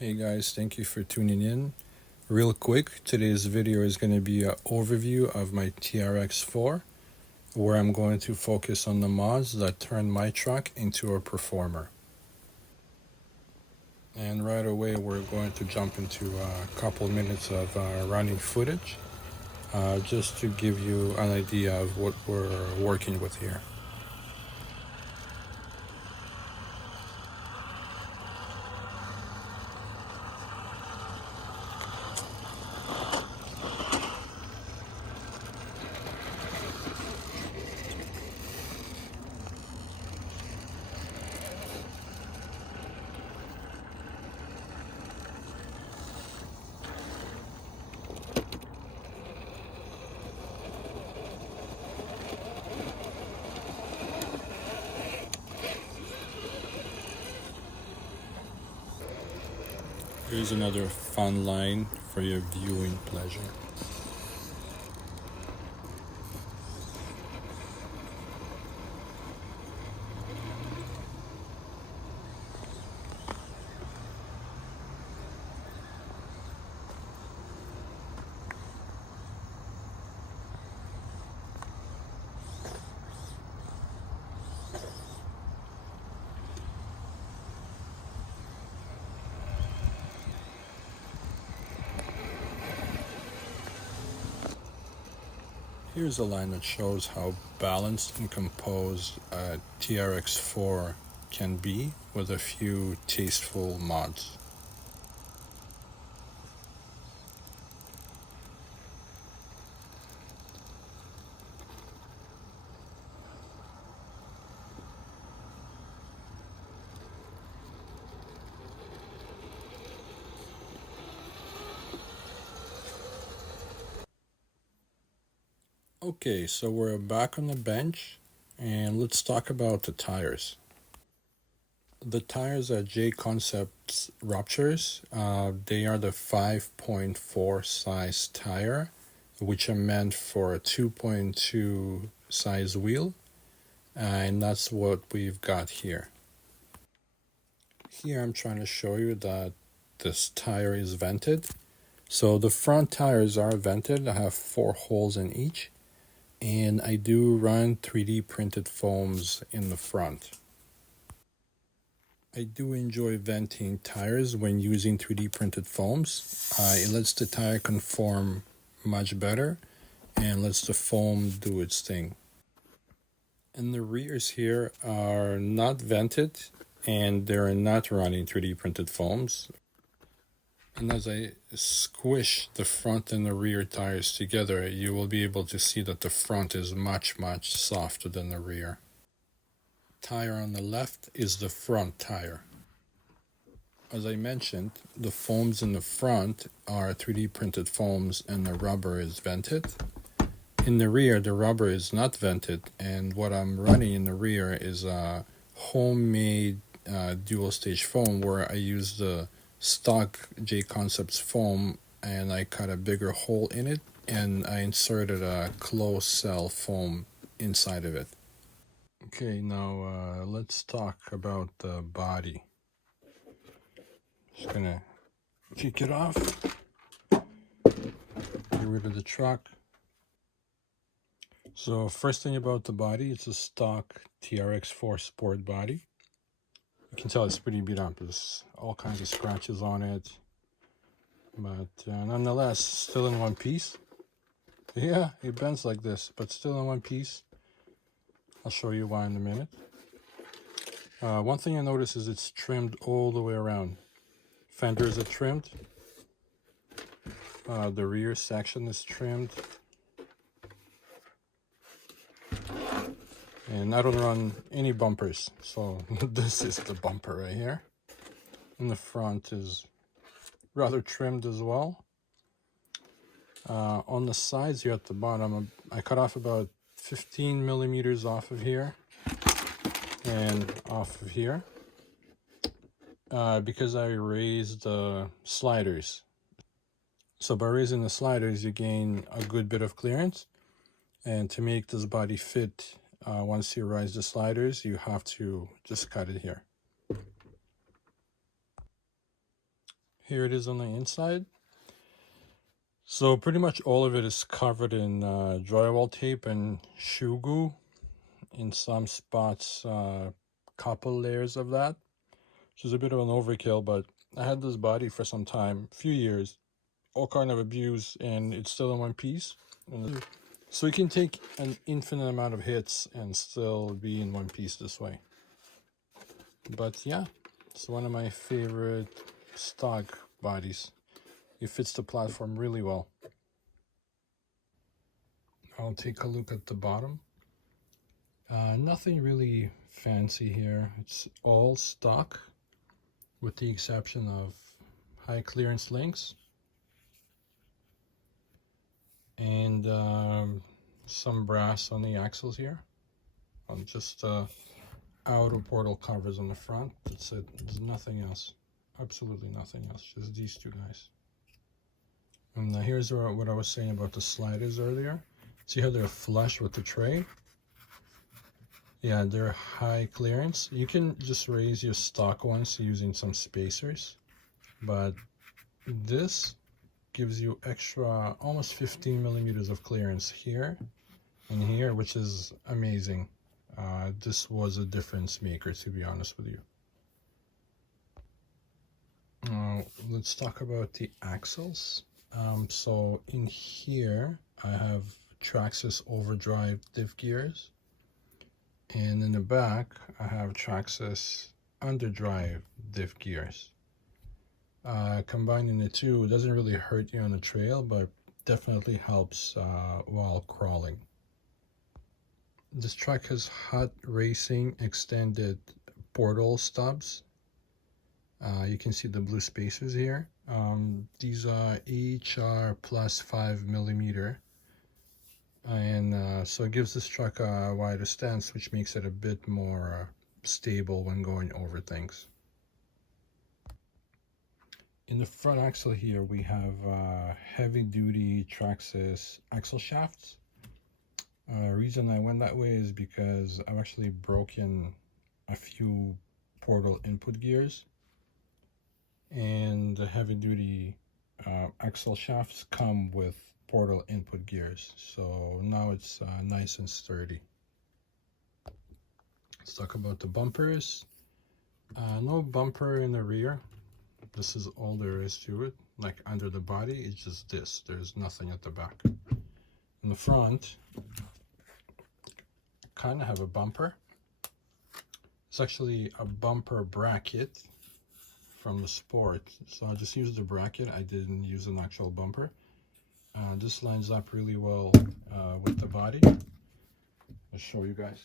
Hey guys, thank you for tuning in. Real quick, today's video is going to be an overview of my TRX-4, where I'm going to focus on the mods that turn my truck into a performer. And right away, we're going to jump into a couple minutes of running footage, just to give you an idea of what we're working with here. Here's another fun line for your viewing pleasure. Here's a line that shows how balanced and composed a TRX-4 can be with a few tasteful mods. Okay, so we're back on the bench, and let's talk about the tires. The tires are JConcepts Ruptures. They are the 5.4 size tire, which are meant for a 2.2 size wheel, and that's what we've got here. Here I'm trying to show you that this tire is vented. So the front tires are vented. I have 4 holes in each. And I do run 3D printed foams in the front. I do enjoy venting tires when using 3D printed foams. It lets the tire conform much better and lets the foam do its thing. And the rears here are not vented and they're not running 3D printed foams. And as I squish the front and the rear tires together, you will be able to see that the front is much softer than the rear. Tire on the left is the front tire. As I mentioned, the foams in the front are 3D printed foams and the rubber is vented. In the rear, the rubber is not vented, and what I'm running in the rear is a homemade dual stage foam where I use the stock JConcepts foam and I cut a bigger hole in it and I inserted a closed cell foam inside of it. Okay, now let's talk about the body. Just gonna kick it off, get rid of the truck. So first thing about the body, it's a stock TRX-4 sport body. You can tell it's pretty beat up. There's all kinds of scratches on it, but nonetheless, still in one piece. Yeah, it bends like this, but still in one piece. I'll show you why in a minute. One thing I noticed is it's trimmed all the way around. Fenders are trimmed. The rear section is trimmed. And I don't run any bumpers, so this is the bumper right here. And the front is rather trimmed as well. On the sides here at the bottom, I cut off about 15 millimeters off of here and off of here because I raised the sliders. So by raising the sliders, you gain a good bit of clearance. And to make this body fit, once you raise the sliders, you have to just cut it here. Here it is on the inside. So pretty much all of it is covered in drywall tape and shoe glue. In some spots, couple layers of that, which is a bit of an overkill, but I had this body for some time, a few years, all kind of abuse, and it's still in one piece. So you can take an infinite amount of hits and still be in one piece this way. But yeah, it's one of my favorite stock bodies. It fits the platform really well. I'll take a look at the bottom. Nothing really fancy here. It's all stock with the exception of high clearance links and some brass on the axles here. On just outer portal covers on the front. That's it. There's nothing else. Absolutely nothing else. Just these two guys. And here's what I was saying about the sliders earlier. See how they're flush with the tray? Yeah, they're high clearance. You can just raise your stock ones using some spacers, but this gives you extra almost 15 millimeters of clearance here and here, which is amazing. This was a difference maker, to be honest with you. Let's talk about the axles. So in here I have Traxxas Overdrive diff gears, and in the back I have Traxxas Underdrive diff gears. Combining the two doesn't really hurt you on the trail, but definitely helps while crawling. This truck has hot racing extended portal stubs. You can see the blue spacers here. These are HR plus 5 millimeter, and so it gives this truck a wider stance, which makes it a bit more stable when going over things. In the front axle here, we have heavy-duty Traxxas axle shafts. Reason I went that way is because I've actually broken a few portal input gears, and the heavy-duty axle shafts come with portal input gears, so now it's nice and sturdy. Let's talk about the bumpers. No bumper in the rear. This is all there is to it. Like under the body, it's just this. There's nothing at the back. In the front, kind of have a bumper. It's actually a bumper bracket from the Sport, so I just used the bracket. I didn't use an actual bumper. This lines up really well with the body. I'll show you guys.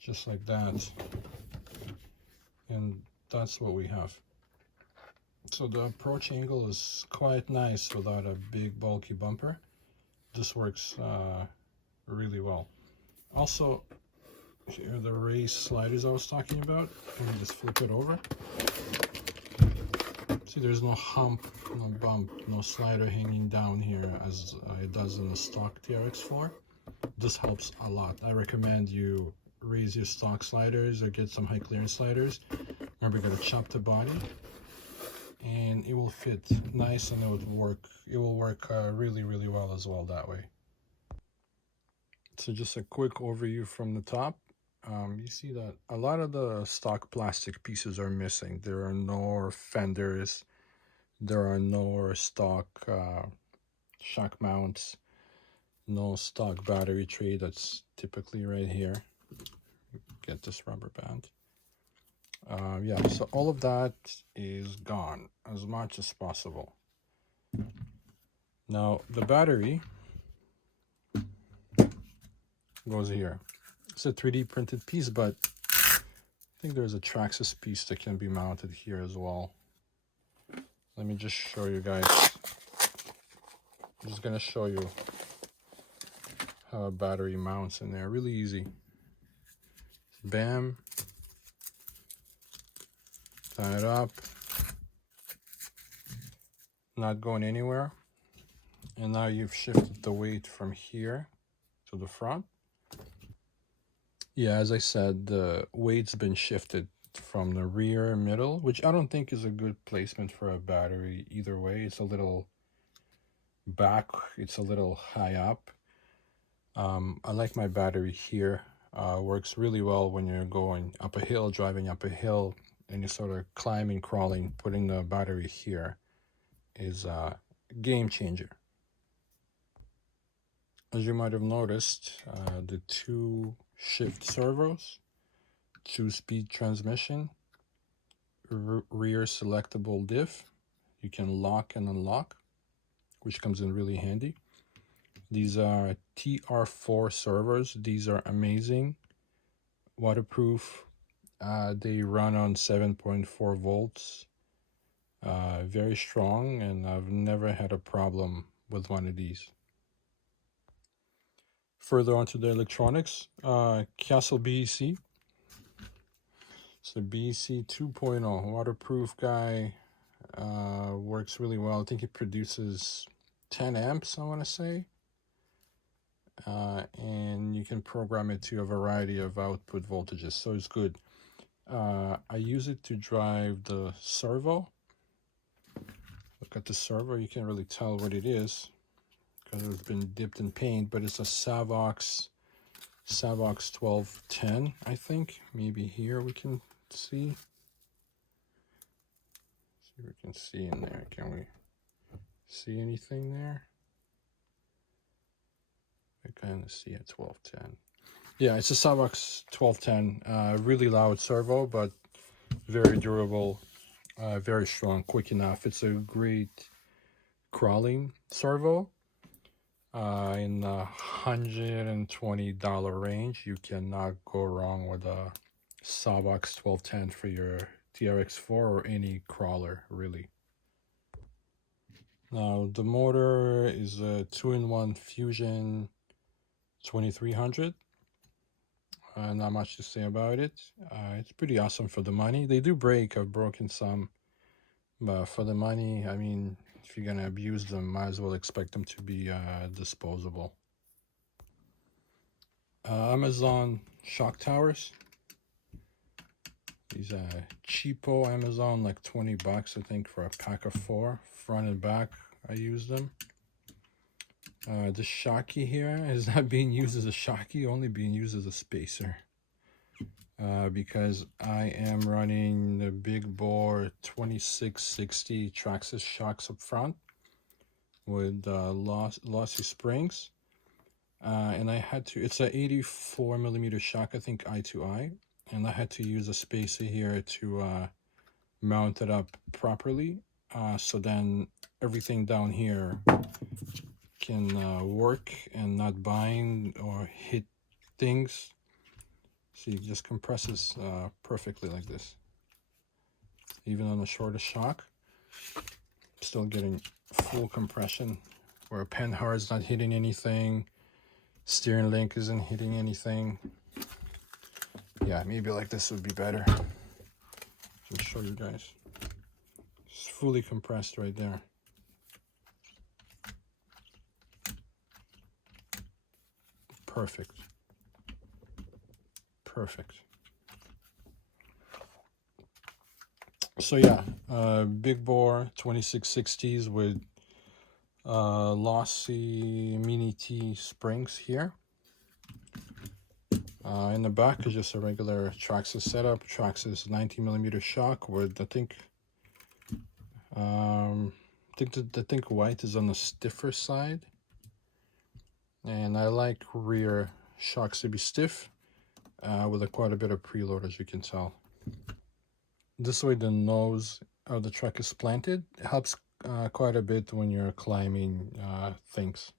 Just like that, and that's what we have. So the approach angle is quite nice without a big bulky bumper. This works really well. Also, here are the race sliders I was talking about. Let me just flip it over. See, there's no hump, no bump, no slider hanging down here as it does in the stock TRX-4. This helps a lot. I recommend you raise your stock sliders or get some high clearance sliders. Remember, you gotta chop the body, and it will fit nice, and it will work really, really well as well that way. So just a quick overview from the top. You see that a lot of the stock plastic pieces are missing. There are no fenders, there are no stock shock mounts, no stock battery tray that's typically right here. Get this rubber band. Yeah, so all of that is gone as much as possible. Now the battery goes here. It's a 3D printed piece, but I think there's a Traxxas piece that can be mounted here as well. Let me just show you guys. I'm just gonna show you how a battery mounts in there. Really easy. Bam. Tie it up. Not going anywhere. And now you've shifted the weight from here to the front. Yeah, as I said, the weight's been shifted from the rear middle, which I don't think is a good placement for a battery either way. It's a little back, it's a little high up. I like my battery here. Works really well when you're going up a hill, driving up a hill, and you're sort of climbing, crawling. Putting the battery here is a game changer. As you might have noticed, the 2-shift servos, 2-speed transmission, rear selectable diff. You can lock and unlock, which comes in really handy. These are TR4 servos. These are amazing, waterproof. They run on 7.4 volts, very strong, and I've never had a problem with one of these. Further onto the electronics, Castle BEC. It's the BEC 2.0 waterproof guy. Works really well. I think it produces 10 amps, I want to say. And you can program it to a variety of output voltages, so it's good. I use it to drive the Servo. Look at the Servo, you can't really tell what it is because it's been dipped in paint, but it's a Savox 1210, I think. Maybe here we can see. See if we can see in there. Can we see anything there? I kind of see a 1210. Yeah, it's a Savox 1210. Really loud servo, but very durable, very strong, quick enough. It's a great crawling servo. In the $120 range, you cannot go wrong with a Savox 1210 for your TRX-4 or any crawler, really. Now, the motor is a 2-in-1 Fusion 2300. Not much to say about it. It's pretty awesome for the money. They do break. I've broken some, but for the money, I mean, if you're gonna abuse them, might as well expect them to be disposable. Amazon shock towers. These are cheapo Amazon, like 20 bucks, I think, for a pack of 4. Front and back, I use them. The shocky here is not being used as a shocky, only being used as a spacer. Because I am running the big bore 2660 Traxxas shocks up front with Losi springs. And I had to, it's an 84mm shock, I think, eye to eye. And I had to use a spacer here to mount it up properly. So then everything down here can work and not bind or hit things. See, it just compresses perfectly like this. Even on the shortest shock, still getting full compression where a pen hard's not hitting anything, steering link isn't hitting anything. Yeah, maybe like this would be better. I'll show you guys. It's fully compressed right there. Perfect. Perfect. So yeah, big bore 2660s with Losi Mini T springs here. In the back is just a regular Traxxas setup, Traxxas 90mm shock with I think white is on the stiffer side, and I like rear shocks to be stiff with quite a bit of preload, as you can tell. This way the nose of the truck is planted. It helps quite a bit when you're climbing things.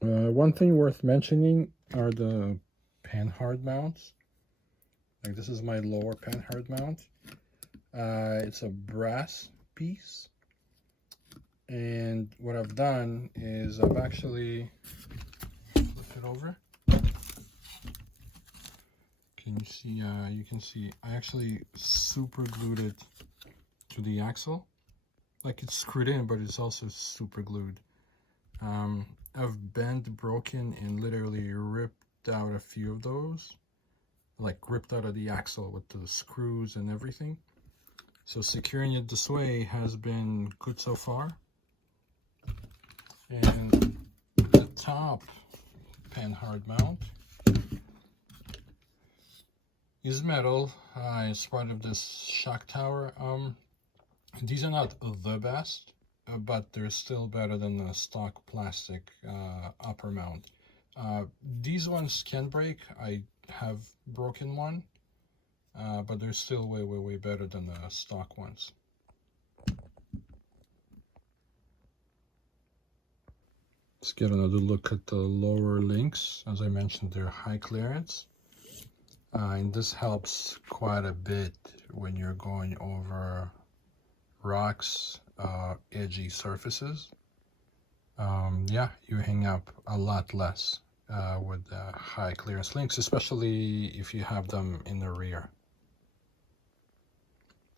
One thing worth mentioning are the panhard mounts. Like this is my lower panhard mount. It's a brass piece, and what I've done is I've actually flip it over. Can you see? You can see I actually super glued it to the axle. Like it's screwed in, but it's also super glued. I've bent, broken, and literally ripped ripped out a few of those, like ripped out of the axle with the screws and everything. So securing it this way has been good so far. And the top panhard mount is metal. It's part of this shock tower. These are not the best, but they're still better than the stock plastic upper mount. These ones can break. I have broken one, but they're still way better than the stock ones. Let's get another look at the lower links. As I mentioned, they're high clearance. And this helps quite a bit when you're going over rocks, edgy surfaces. Yeah, you hang up a lot less with high clearance links, especially if you have them in the rear.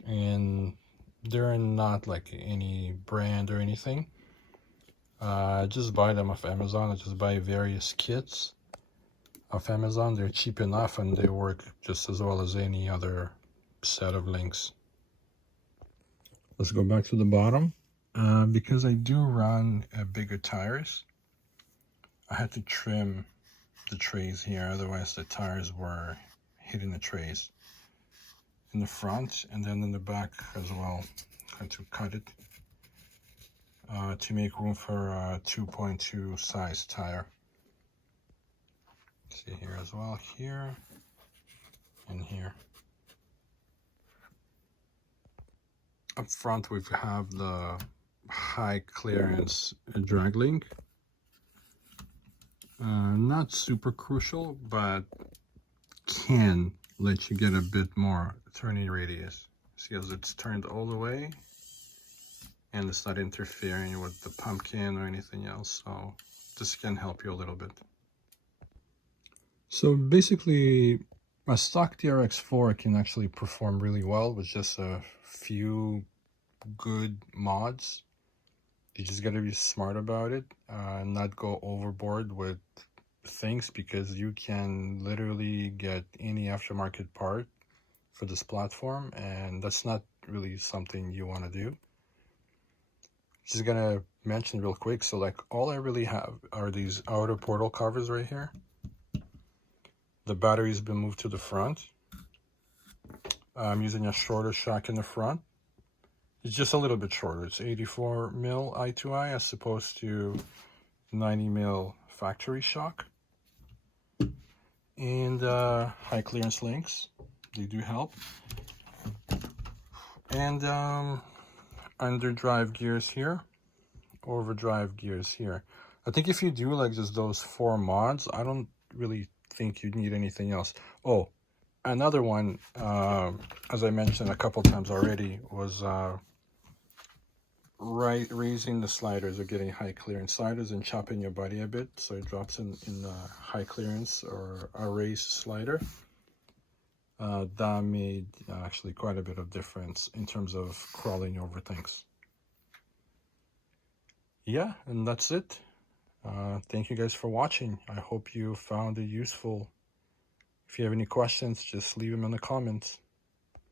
And they're not like any brand or anything. Just buy them off Amazon. I just buy various kits off Amazon. They're cheap enough and they work just as well as any other set of links. Let's go back to the bottom. Because I do run bigger tires, I had to trim the trays here, otherwise the tires were hitting the trays in the front and then in the back as well. I had to cut it to make room for a 2.2 size tire. See here as well, here and here. Up front we have the high clearance drag link. Not super crucial, but can let you get a bit more turning radius. See, as it's turned all the way and it's not interfering with the pumpkin or anything else, so this can help you a little bit. So basically a stock TRX-4 can actually perform really well with just a few good mods. You just gotta be smart about it, not go overboard with things, because you can literally get any aftermarket part for this platform, and that's not really something you want to do. Just gonna mention real quick, so like all I really have are these outer portal covers right here. The battery's been moved to the front. I'm using a shorter shock in the front. It's just a little bit shorter. It's 84 mil eye to eye as opposed to 90 mil factory shock. And high clearance links, they do help. And underdrive gears here, overdrive gears here. I think if you do like just those 4 mods, I don't really think you'd need anything else. Oh, another one, as I mentioned a couple times already, was raising the sliders or getting high clearance sliders and chopping your body a bit so it drops in high clearance or a raised slider. That made actually quite a bit of difference in terms of crawling over things. Yeah, and that's it. Thank you guys for watching. I hope you found it useful. If you have any questions, just leave them in the comments.